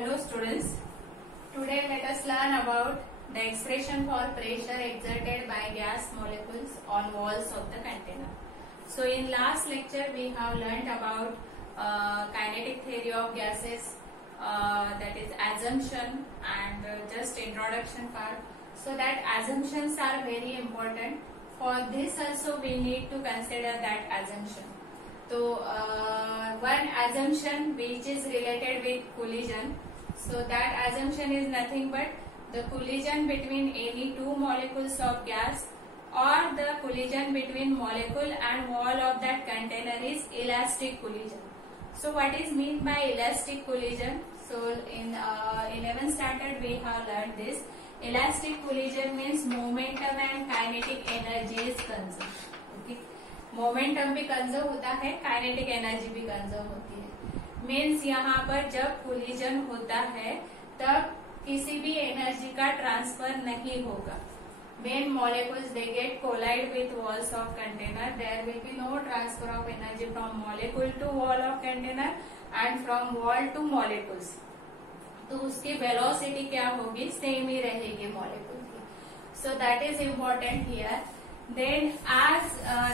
Hello students, today let us learn about the expression for pressure exerted by gas molecules on walls of the container. So in last lecture we have learned about kinetic theory of gases, that is assumption and just introduction part. So that assumptions are very important. For this also we need to consider that assumption. So one assumption which is related with collision. So that assumption is nothing but the collision between any two molecules of gas or the collision between molecule and wall of that container is elastic collision. So what is meant by elastic collision? So in 11th standard we have learned this. Elastic collision means momentum and kinetic energy is conserved. Okay. Momentum भी conserve होता है, kinetic energy भी conserve होती है. Means यहाँ पर जब collision होता है तब किसी भी एनर्जी का ट्रांसफर नहीं होगा. When molecules they get collide with walls of container, there will be no transfer of energy from molecule to wall of container and from wall to molecules. तो उसकी वेलोसिटी क्या होगी, सेम ही रहेगी molecule की. So that is important here. Then as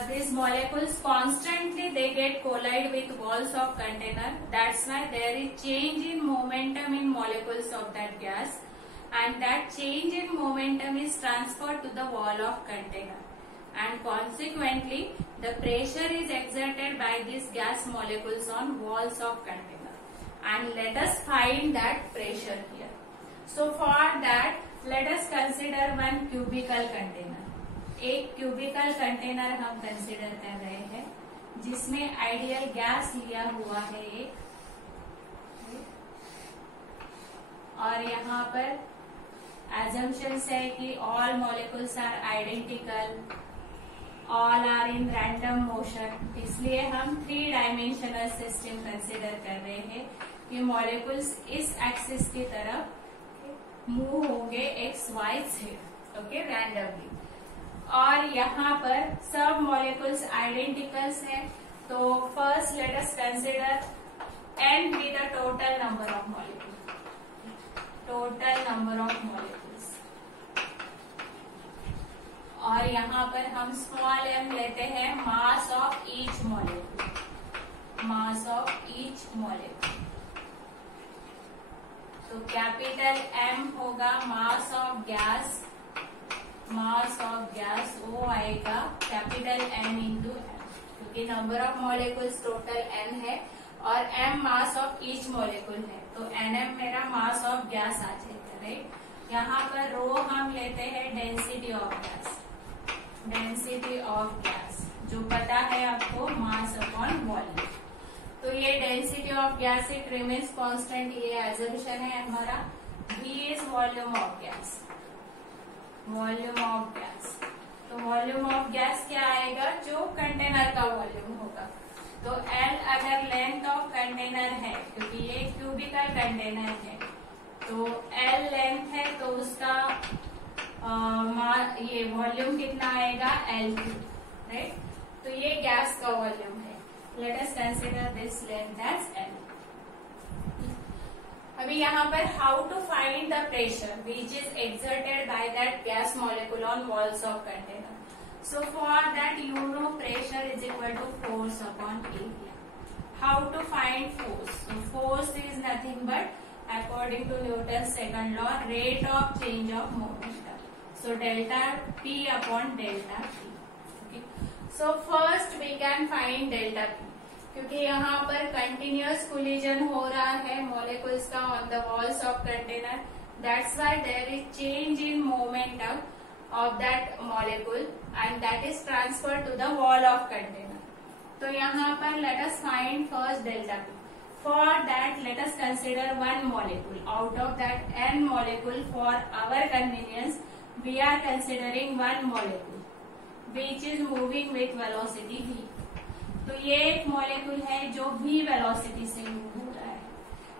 these molecules constantly they get collide with walls of container, that's why there is change in momentum in molecules of that gas, and that change in momentum is transferred to the wall of container, and consequently the pressure is exerted by these gas molecules on walls of container. And let us find that pressure here. So for that let us consider one cubical container. एक cubicle container हम consider कर रहे हैं जिसमें ideal gas लिया हुआ है एक, और यहाँ पर एजम्पशंस है कि all molecules are identical, all are in random motion. इसलिए हम 3 डायमेंशनल सिस्टम कंसिडर कर रहे हैं कि मॉलिक्यूल्स इस एक्सिस की तरफ मूव होंगे X Y Z, okay, randomly. और यहाँ पर सब मॉलिक्यूल्स आइडेंटिकल्स हैं. तो first let us consider n be the total number of molecules, total number of molecules. और यहाँ पर हम स्मॉल m लेते हैं, mass of each molecule, mass of each molecule. तो कैपिटल M होगा mass of gas, mass of gas O आएगा capital N into M, क्योंकि number of molecules total N है और M mass of each molecule है. तो NM मेरा मास of gas आ जाएगा, राइट. यहाँ पर रो हम लेते हैं density of gas, density of gas जो पता है आपको, मास अपॉन वॉल्यूम. तो ये density of gas it remains constant, ये एजम्पशन है हमारा. V is volume of gas, volume of gas. तो वॉल्यूम ऑफ गैस क्या आएगा, जो कंटेनर का वॉल्यूम होगा. तो L अगर लेंथ ऑफ कंटेनर है, क्योंकि ये क्यूबिकल कंटेनर है, तो L लेंथ है तो उसका ये वॉल्यूम कितना आएगा, L3, राइट. तो ये गैस का वॉल्यूम है. Let us consider this length as L. अभी यहाँ पर how to find the pressure which is exerted by that gas molecule on walls of container. So for that you know pressure is equal to force upon area. How to find force? So force is nothing but according to Newton second law, rate of change of momentum. So delta P upon delta T. So first we can find delta P, क्योंकि यहाँ पर continuous collision हो रहा है molecules का on the walls of container. That's why there is change in momentum of that molecule and that is transfer to the wall of container. तो यहाँ पर let us find first delta P. For that let us consider one molecule out of that n molecule. For our convenience we are considering one molecule which is moving with velocity v. तो ये एक molecule है जो v velocity से move हो रहा है.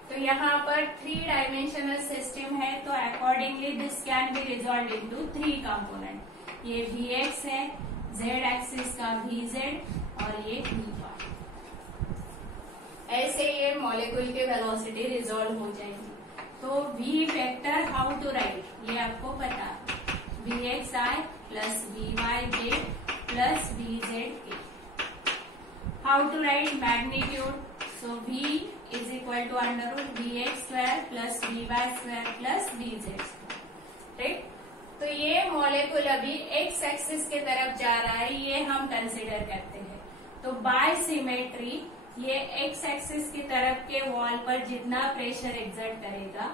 तो यहाँ पर 3 डायमेंशनल सिस्टम है, तो accordingly this can be resolve into 3 component. ये Vx है, z एक्सिस का Vz और ये Vy. ऐसे ये मॉलिक्यूल की वेलोसिटी रिजॉल्व हो जाएगी. तो v vector how to write, ये आपको पता है, vxi plus vyj plus vzk. How to write magnitude, so v is equal to under root vx square plus vy square plus vz square. Right, तो ये molecule अभी x axis के तरफ जा रहा है, ये हम कंसिडर करते हैं. तो बाय सिमेट्री ये एक्स एक्सिस की तरफ के वॉल पर जितना प्रेशर एक्सर्ट करेगा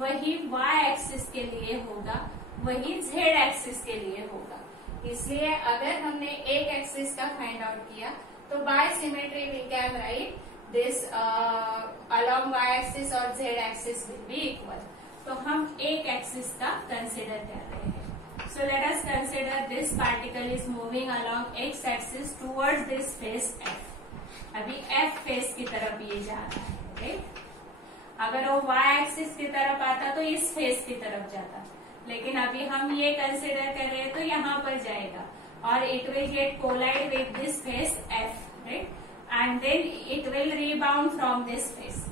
वही y एक्सिस के लिए होगा, वही z एक्सिस के लिए होगा. इसलिए अगर हमने एक एक्सिस का फाइंड आउट किया तो by symmetry we can write this along y axis और z axis will be equal. तो हम एक एक्सिस का कंसिडर कर रहे हैं. So let us consider this particle is moving along x axis towards this face f. अभी f face की तरफ ये जा रहा है. राइट, अगर वो y एक्सिस की तरफ आता तो इस फेस की तरफ जाता, लेकिन अभी हम ये कंसिडर कर रहे हैं तो यहाँ पर जाएगा और it will get collide with this face f. Right, and then it will rebound from this face.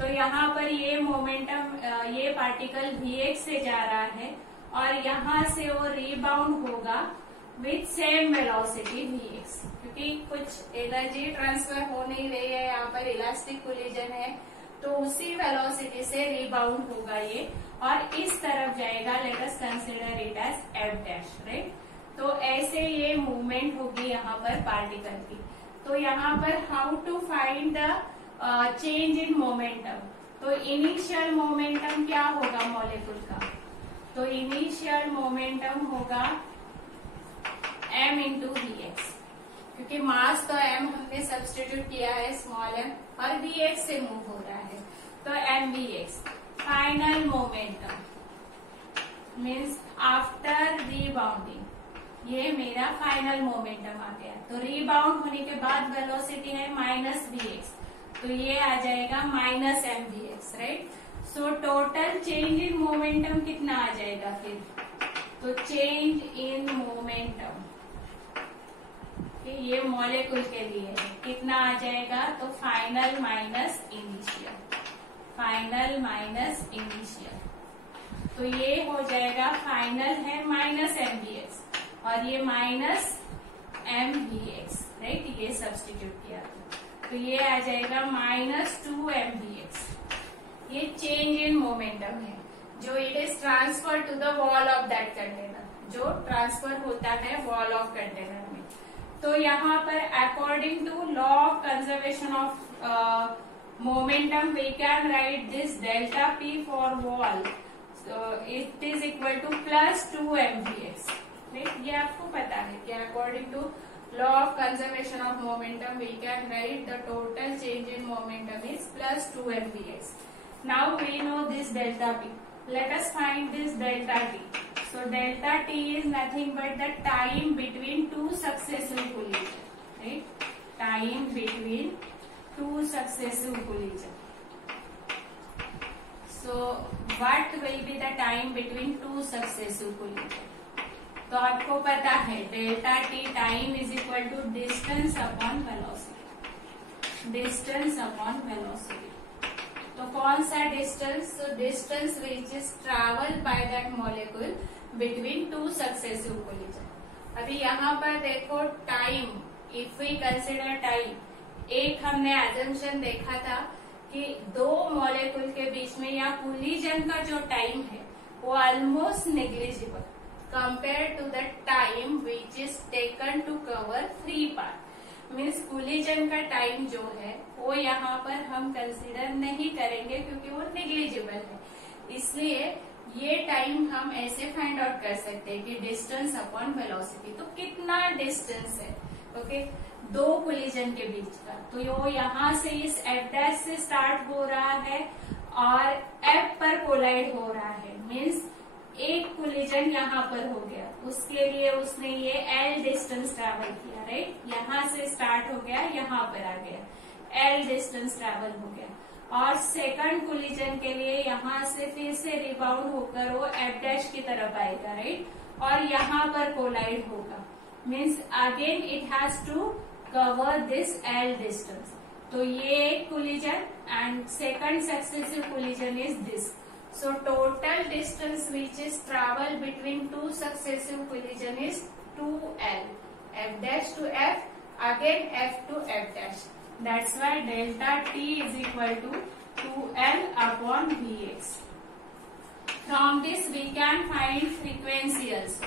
तो यहाँ पर ये मोमेंटम, ये पार्टिकल vx से जा रहा है और यहाँ से वो रीबाउंड होगा विथ सेम वेलोसिटी vx, क्योंकि कुछ एनर्जी ट्रांसफर हो नहीं रही है, यहाँ पर इलास्टिक कोलिजन है, तो उसी वेलोसिटी से रीबाउंड होगा ये और इस तरफ जाएगा. Let us consider it as f dash. Right, तो ऐसे ये मूवमेंट होगी यहाँ पर पार्टिकल की. तो यहाँ पर how to find the change in momentum. तो इनिशियल मोमेंटम क्या होगा मॉलिक्यूल का, तो इनिशियल मोमेंटम होगा m इंटू vx, क्योंकि मास तो m हमने सब्स्टिट्यूट किया है स्मॉल m और vx से मूव हो रहा है, तो mvx. Final momentum means after rebounding, ये मेरा फाइनल मोमेंटम आ गया. तो रीबाउंड होने के बाद वेलोसिटी है माइनस vx, तो ये आ जाएगा minus mvx. Right, so total change in momentum कितना आ जाएगा फिर, तो चेंज इन मोमेंटम ये मॉलिक्यूल के लिए है, कितना आ जाएगा, तो final minus initial, final minus initial. तो ये हो जाएगा, फाइनल है माइनस mvx और ये माइनस mvx. राइट, ये सब्स्टिट्यूट किया तो ये आ जाएगा माइनस 2mvx. ये चेंज इन मोमेंटम है जो it is transfer to the wall of that container, जो ट्रांसफर होता है वॉल ऑफ कंटेनर में. तो यहाँ पर according to law of conservation of momentum we can write this delta p for wall, it is equal to plus 2mvx. Right, ये आपको पता है कि according to law of conservation of momentum we can write the total change in momentum is plus 2mvx. Now we know this delta p. Let us find this delta t. So delta t is nothing but the time between two successive collision. Right? Time between two successive collision. So what will be the time between two successive collision? तो आपको पता है delta T time is equal to distance upon velocity, distance upon velocity. तो कौन सा distance, तो distance which is travel by that molecule between two successive collision. अभी यहाँ पर देखो time, if we consider time, एक हमने एजम्पशन देखा था कि दो मॉलिक्यूल के बीच में या कोलिजन का जो टाइम है वो almost negligible compared to the time which is taken to cover 3 part. Means collision का टाइम जो है वो यहाँ पर हम कंसिडर नहीं करेंगे क्योंकि वो नेग्लिजिबल है. इसलिए ये टाइम हम ऐसे फाइंड आउट कर सकते हैं कि डिस्टेंस अपॉन वेलोसिटी. तो कितना डिस्टेंस है, ओके, दो कोलिजन के बीच का, तो वो यहाँ से इस एफ डैश से स्टार्ट हो रहा है और एफ पर कोलाइड हो रहा है. मीन्स एक कोलिजन यहाँ पर हो गया, उसके लिए उसने ये L डिस्टेंस ट्रेवल किया. राइट, यहाँ से स्टार्ट हो गया, यहाँ पर आ गया, L डिस्टेंस ट्रेवल हो गया. और सेकंड कोलिजन के लिए यहाँ से फिर से रिबाउंड होकर वो F डैश की तरफ आएगा. राइट, और यहाँ पर कोलाइड होगा. Means again it has to cover this L distance. तो ये एक collision and second successive collision is this. So total distance which is travel between two successive collision is 2L. F dash to F, again F to F dash. That's why delta T is equal to 2L upon Vx. From this we can find frequency also.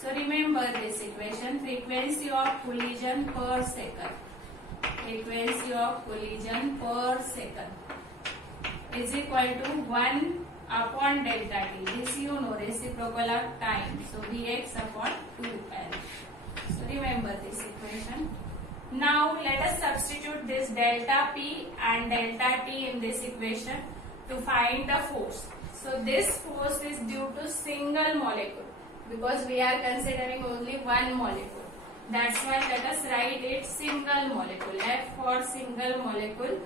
So remember this equation, frequency of collision per second. Frequency of collision per second is equal to 1 upon delta T. This you know, reciprocal of time. So Vx upon 2L. So remember this equation. Now let us substitute this delta P and delta T in this equation to find the force. So this force is due to single molecule because we are considering only one molecule. That's why let us write it single molecule. F for single molecule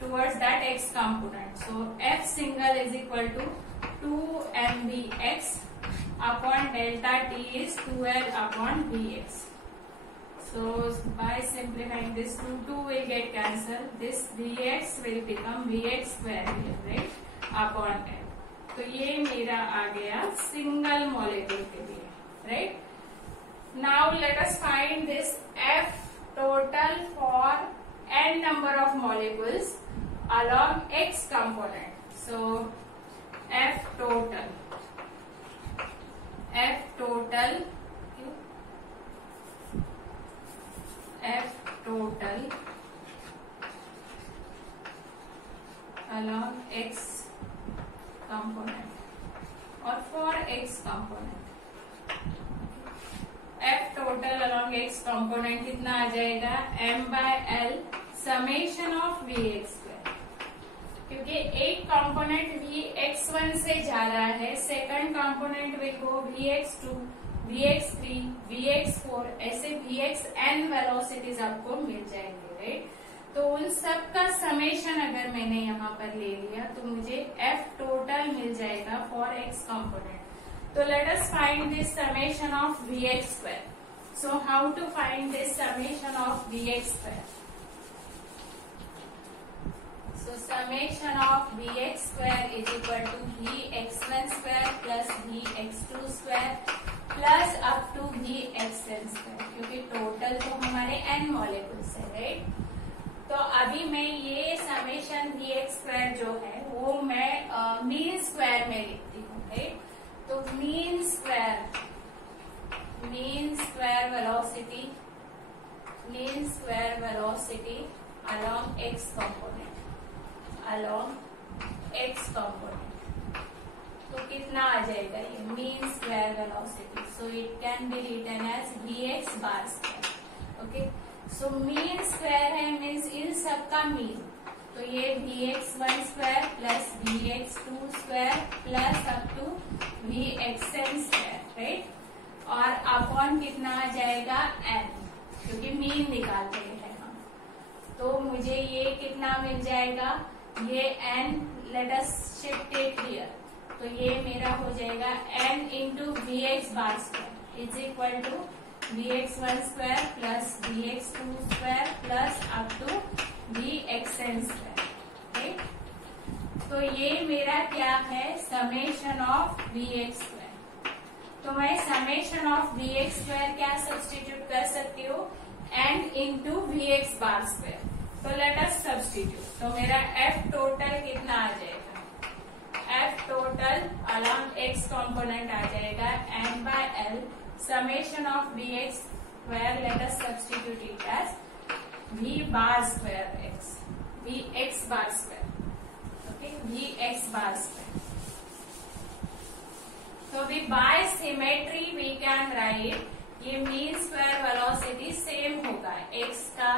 towards that x component. So F single is equal to 2 mvx upon delta T is 2L upon Vx. So by simplifying this 2 will get cancelled. This Vx will become Vx square here, right, upon L. तो ये मेरा आ गया single molecule के लिए, right. Now let us find this F total for n number of molecules along x component. So F total along x component or for x component. F total along x component कितना आ जाएगा m by l summation of Vx square. क्योंकि एक component Vx1 से जा रहा है, second component will go Vx2, Vx3, Vx4, ऐसे Vxn velocities आपको मिल जाएंगे, राइट. तो उन सब का समेशन अगर मैंने यहाँ पर ले लिया तो मुझे F टोटल मिल जाएगा फॉर x कंपोनेंट. तो let us find this summation of Vx square. So how to find this summation of Vx square. So summation of Vx square is equal to Vx1 square plus Vx2 square plus up to Vxn square, क्योंकि total तो हमारे n molecules है, right. तो अभी मैं ये summation Vx square जो है वो मैं मीन स्क्वायर में लिखती हूँ, राइट. तो mean square velocity along x component तो कितना आ जाएगा ये mean square velocity. So it can be written as Vx bar square. Okay, so mean square है मीन्स इन सबका मीन. तो ये Vx1 square plus Vx2 square plus up to Vxn square, right. और अपॉन कितना आ जाएगा n, क्योंकि मीन निकालते हैं हम. तो मुझे ये कितना मिल जाएगा, ये n, let us shift it here. तो ये मेरा हो जाएगा n into Vx bar square is equal to Vx1 square plus Vx2 square plus up to Vxn square, right. तो ये मेरा क्या है, समेशन ऑफ Vx स्क्वायर. तो मैं समेशन ऑफ Vx स्क्वायर क्या सब्स्टिट्यूट कर सकती हूँ, n into Vx bar square. तो लेट अस सब्स्टिट्यूट. तो मेरा F टोटल कितना आ जाएगा, F total along x component आ जाएगा n by l summation of Vx square. Let us substitute it as V bar square x, Vx bar square. Okay, Vx bar square. So we by symmetry we can write ये mean square velocity same होगा x का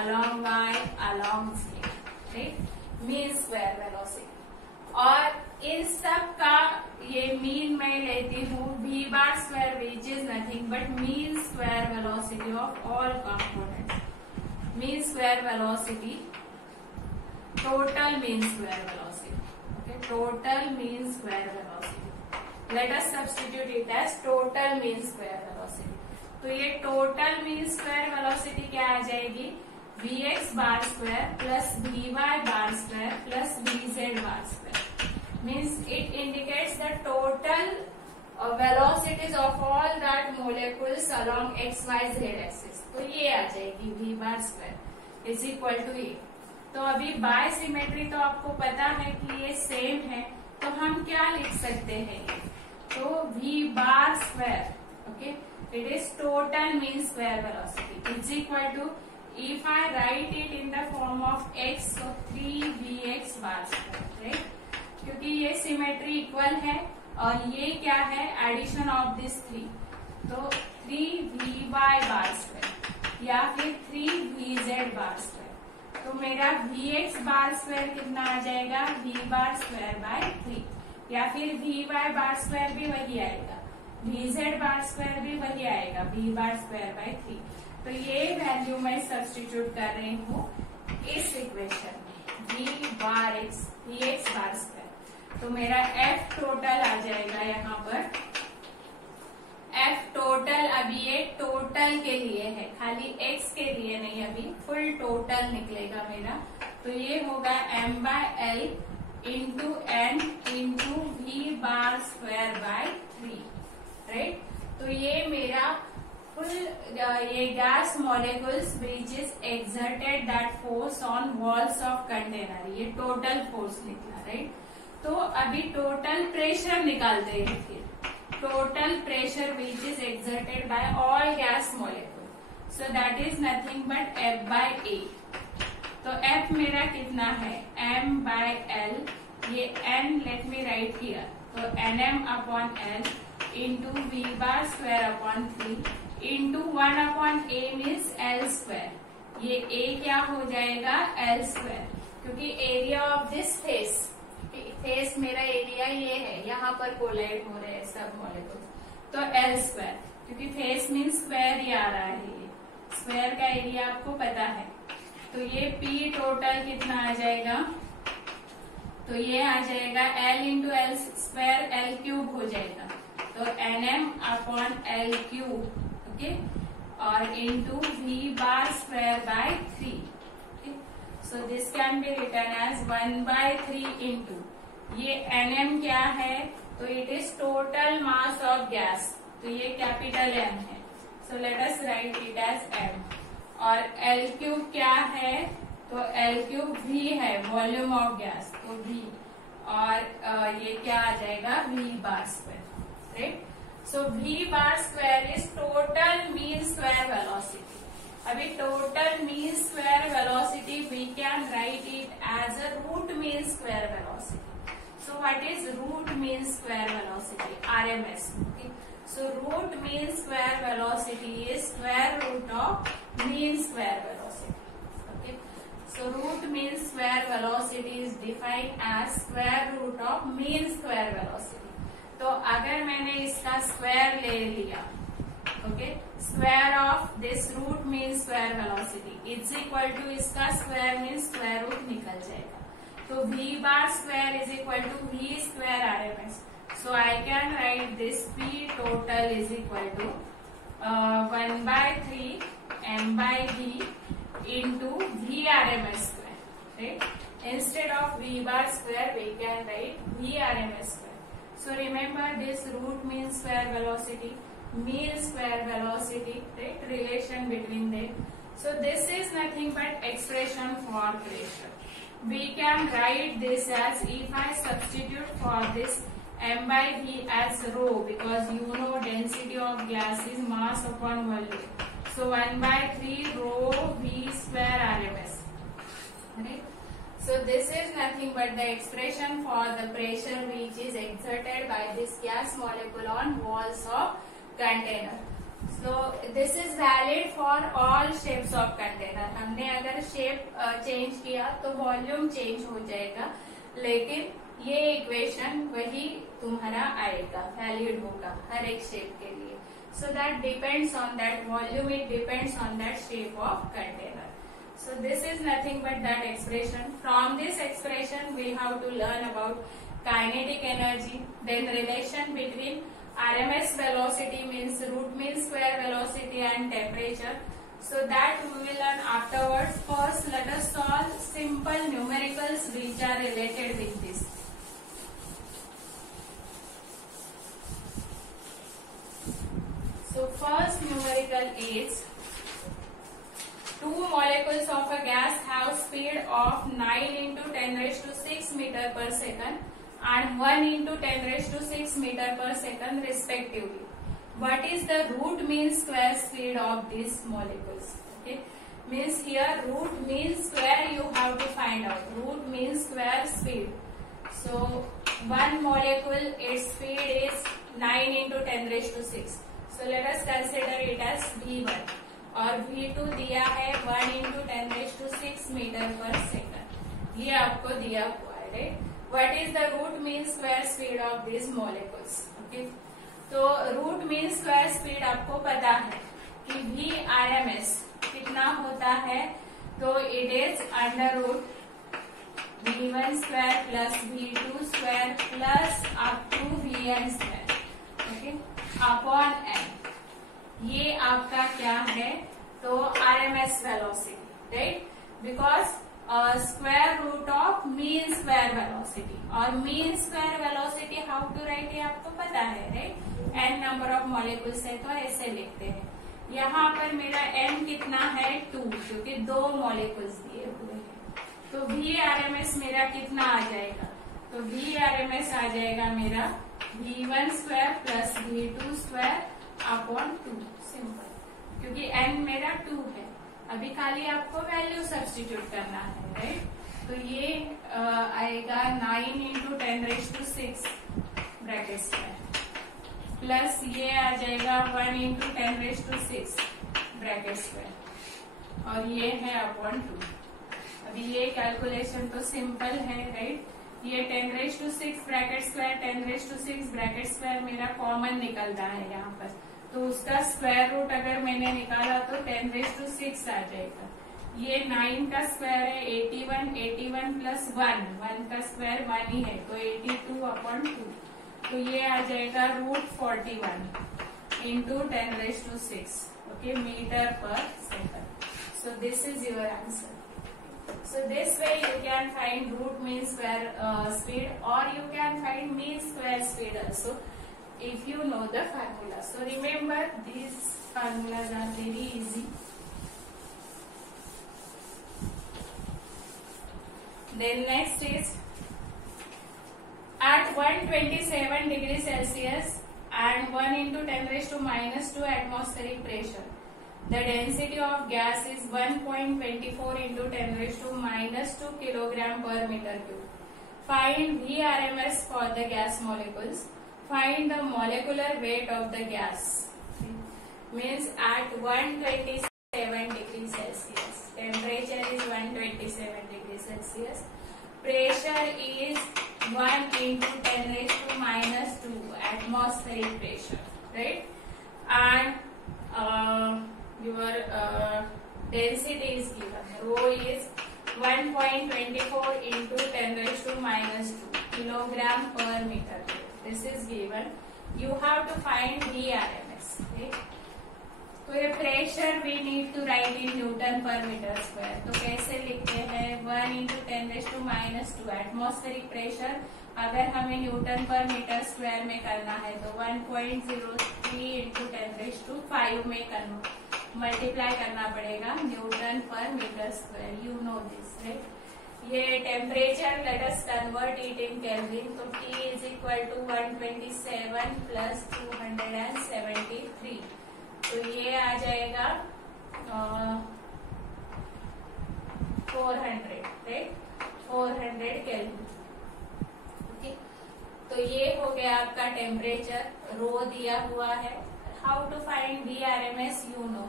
along y along z, right. Mean square velocity और इन सब का ये mean मैं लेती हूँ v bar square which is nothing but mean square velocity of all components. Mean square velocity, total mean square velocity. Okay, total mean square velocity. Let us substitute it as total mean square velocity. तो ये total mean square velocity क्या आ जाएगी, Vx bar square plus Vy bar square plus Vz bar square. means it indicates the total velocities of all that molecules along XYZ axis. तो ये आ जाएगी v bar square is equal to a. तो अभी by symmetry तो आपको पता है कि ये सेम है, तो हम क्या लिख सकते हैं ये, तो v bar square, okay, it is total mean square velocity is equal to, if I write it in the form of x, तो 3vx बार स्क्वायर, राइट, क्योंकि ये सिमेट्री इक्वल है और ये क्या है, एडिशन ऑफ दिस 3, तो 3v बार स्क्वायर या फिर 3vz बार स्क्वायर. तो मेरा vx बार स्क्वायर कितना आ जाएगा, v बार स्क्वायर बाय 3, या फिर vy बार स्क्वायर भी वही आएगा, vz बार स्क्वायर भी वही आएगा, v बार स्क्वायर बाय 3. तो ये वैल्यू मैं सब्स्टिट्यूट कर रही हूँ इस इक्वेशन में, v बार x, vx बार स्क्वायर. तो मेरा F टोटल आ जाएगा यहाँ पर, F टोटल, अभी ये टोटल के लिए है, खाली x के लिए नहीं, अभी फुल टोटल निकलेगा मेरा. तो ये होगा m by L into n into v bar square by 3, right. तो ये मेरा फुल, ये gas molecules which is exerted that force on walls of container, ये टोटल फोर्स निकला, राइट. तो अभी टोटल प्रेशर निकालते हैं फिर, total pressure which is exerted by all gas molecule, so that is nothing but F by A. तो F मेरा कितना है, m बाय एल, ये n let me right here, तो nm upon l into v bar square upon 3 into 1 upon a means l square. ये a क्या हो जाएगा, l स्क्वायर, क्योंकि एरिया ऑफ दिस फेस मेरा एरिया ये है, यहाँ पर कोलाइड हो रहे हैं सब मॉलिक्यूल, तो l स्क्वायर, क्योंकि फेस मीन स्क्वायर ही आ रहा है, ये स्क्वायर का एरिया आपको पता है. तो ये p टोटल कितना आ जाएगा, तो ये आ जाएगा l into L square, l cube हो जाएगा, तो nm upon l cube, okay, और into v bar square by 3. So this can be written as 1 by 3 into, ये nm क्या है, तो it is total mass of gas, तो ये कैपिटल M है, so let us write it as m. और L cube क्या है, तो L क्यूब v है, वॉल्यूम ऑफ गैस, तो v, और ये क्या आ जाएगा, v bar square, right. So v bar square is total mean square velocity. अभी total mean square velocity we can write it as a root mean square velocity. So what is root mean square velocity, RMS. So root mean square velocity is square root of mean square velocity. Okay, so root mean square velocity is defined as square root of mean square velocity. तो अगर मैंने इसका square ले लिया, okay, square of this root mean square velocity is equal to, इसका square mean square root निकल जाएगा, तो v bar square is equal to v square RMS. So I can write this p total is equal to 1 by 3 m by v into v RMS square, right? Instead of v bar square we can write v RMS square. So remember this root mean square velocity, mean square velocity, right, relation between them. So this is nothing but expression for pressure. We can write this as, if I substitute for this m by v as rho, because you know density of gas is mass upon volume. So 1 by 3 rho v square RMS. Right? So this is nothing but the expression for the pressure which is exerted by this gas molecule on walls of container. So this is valid for all shapes of container. हमने अगर shape change किया तो volume change हो जाएगा, लेकिन ये equation वही तुम्हारा आएगा, valid होगा हर एक shape के लिए. So that depends on that volume, it depends on that shape of container. So this is nothing but that expression. From this expression we have to learn about kinetic energy, then relation between RMS velocity means root mean square velocity and temperature. So that we will learn afterwards. First let us solve simple numericals which are related with this. molecule is 2 molecules of a gas have speed of 9 into 10 raised to 6 meter per second and 1 into 10 raised to 6 meter per second respectively. What is the root mean square speed of these molecules? Okay, means here root mean square you have to find out. Root mean square speed. So one molecule its speed is 9 into 10 raised to 6. So let us consider it as V1 और V2 दिया है 1 into 10 raised to 6 meter per second. ये आपको दिया हुआ है, right? What is the root mean square speed of these molecules? Okay. तो root mean square speed आपको पता है कि VRMS कितना होता है, तो it is under root V1 square plus V2 square plus up to Vn square, okay, upon n. ये आपका क्या है, तो RMS velocity, right, because square root of mean square velocity. और mean square velocity how to write ये आपको पता है, right. n number of molecules है तो ऐसे लिखते हैं. यहाँ पर मेरा n कितना है 2, क्योंकि 2 मॉलिक्यूल्स दिए हुए हैं. तो VRMS मेरा कितना आ जाएगा, तो VRMS आ जाएगा मेरा V1 square plus V2 square upon 2. Simple, क्योंकि n मेरा 2 है. अभी खाली आपको वैल्यू सब्स्टिट्यूट करना है, राइट. तो ये आएगा 9 into 10 raised to 6 bracket square plus ये आ जाएगा 1 into 10 raised to 6 bracket square और ये है अपॉन 2. अभी ये कैलकुलेशन तो सिंपल है, राइट. ये 10 raised to 6 bracket square 10 raised to 6 bracket square मेरा कॉमन निकलता है यहाँ पर, तो उसका स्क्वायर रूट अगर मैंने निकाला तो 10 raised to 6 आ जाएगा. ये 9 का स्क्वायर है 81, 81 प्लस 1 का स्क्वायर 1 ही है, तो 82 अपॉन 2. तो ये आ जाएगा root 41 into 10 raised to 6, okay, metre पर second. So this is your answer. So this way you can find root mean square speed, or you can find mean square speed also if you know the formula. So remember these formulas are very easy. Then next is at 127 degrees Celsius and 1 into 10 raised to minus 2 atmospheric pressure, the density of gas is 1.24 into 10 raised to minus 2 kilogram per meter cube. Find VRMS for the gas molecules. Find the molecular weight of the gas. Means at 127 degrees Celsius, temperature is 127 degrees Celsius, pressure is 1 into 10 raised to minus 2 atmospheric pressure, right? And your density is given. Rho is 1.24 into 10 raised to minus 2 kilogram per meter cube. This is given. You have to find VRMS. Okay? तो ये pressure we need to write in Newton पर metre square. तो कैसे लिखते हैं, 1 into 10 raised to minus 2 atmospheric pressure अगर हमें Newton पर मीटर स्क्वायर में करना है तो 1.03 into 10 raised to 5 में मल्टीप्लाई करना पड़ेगा न्यूटन पर metre square. You know this, right. ये temperature let us convert it in kelvin. तो T इज इक्वल टू 127 प्लस 273. तो ये आ जाएगा 400, राइट, 400 केल्विन. ओके, तो ये हो गया आपका टेम्परेचर. रो दिया हुआ है. How to find VRMS, you know.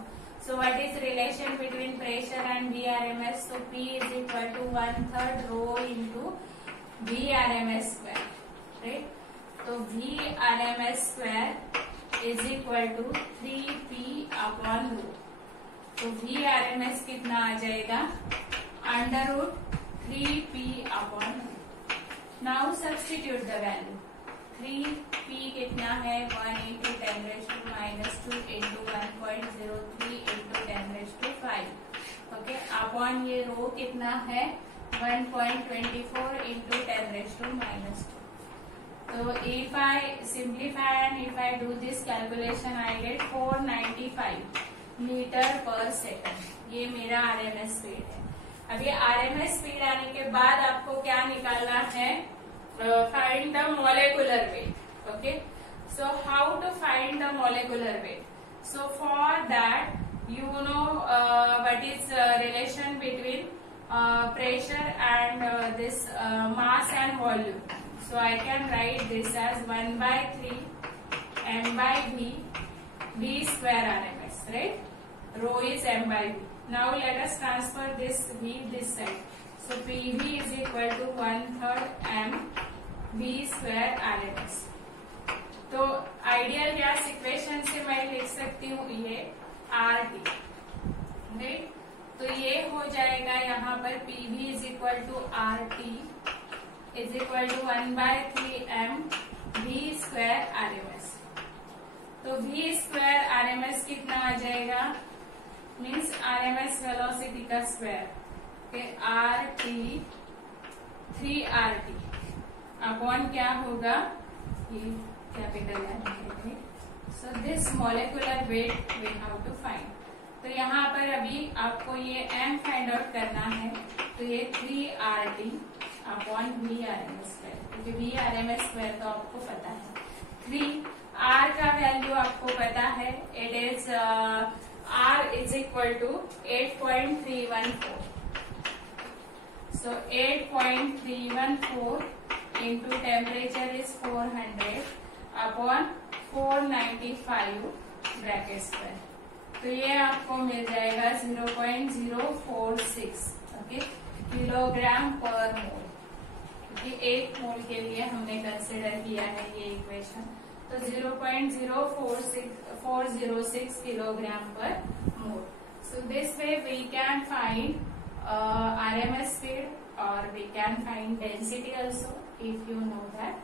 So what is relation between pressure and VRMS? So P is equal to 1/3 rho into VRMS square, right? So VRMS square is equal to 3P upon rho. तो VRMS कितना आ जाएगा, under root 3P upon rho. Now substitute the value. 3P कितना है, 1 into 10 raised to minus 2 into 1.03 into 10 raised to 5. Okay, upon ये रो कितना है, 1.24 into 10 raised to minus 2. So if I simplify and if I do this calculation, I get 495. Metre पर second. ये मेरा RMS speed है। अब ये आरएमएस स्पीड आने के बाद आपको क्या निकालना है? Find the molecular weight. Okay, so how to find the molecular weight? So for that you know what is relation between pressure and this mass and volume. So I can write this as 1 by 3 m by v square RMS, right? Rho is m by v. Now let us transfer this v this side. So PV is equal to 1/3 m v square RMS. तो ideal gas equation से मैं लिख सकती हूँ ये RT, right? तो ये हो जाएगा यहाँ पर PV is equal to RT is equal to 1 by 3 m v square RMS। तो v स्क्वायर RMS कितना आ जाएगा? मीन्स RMS वेलोसिटी का स्क्वायर, RT 3RT अपॉन क्या होगा? ये कैपिटल है। So this molecular weight we have to find. तो यहाँ पर अभी आपको ये m फाइंड आउट करना है। तो ये 3RT अपॉन VRMS स्क्वायर, क्योंकि VRMS स्क्वायर तो आपको पता है। 3R का वैल्यू आपको पता है, it is R is equal to 8.314। So 8.314 into temperature is 400 upon 495 bracket square. तो ये आपको मिल जाएगा 0.046 ओके किलोग्राम पर मोल, क्योंकि 1 मोल के लिए हमने कंसिडर किया है ये इक्वेशन। तो 0.0406 kilogram per mole. So this way we can find RMS speed और we can find density also if you know that.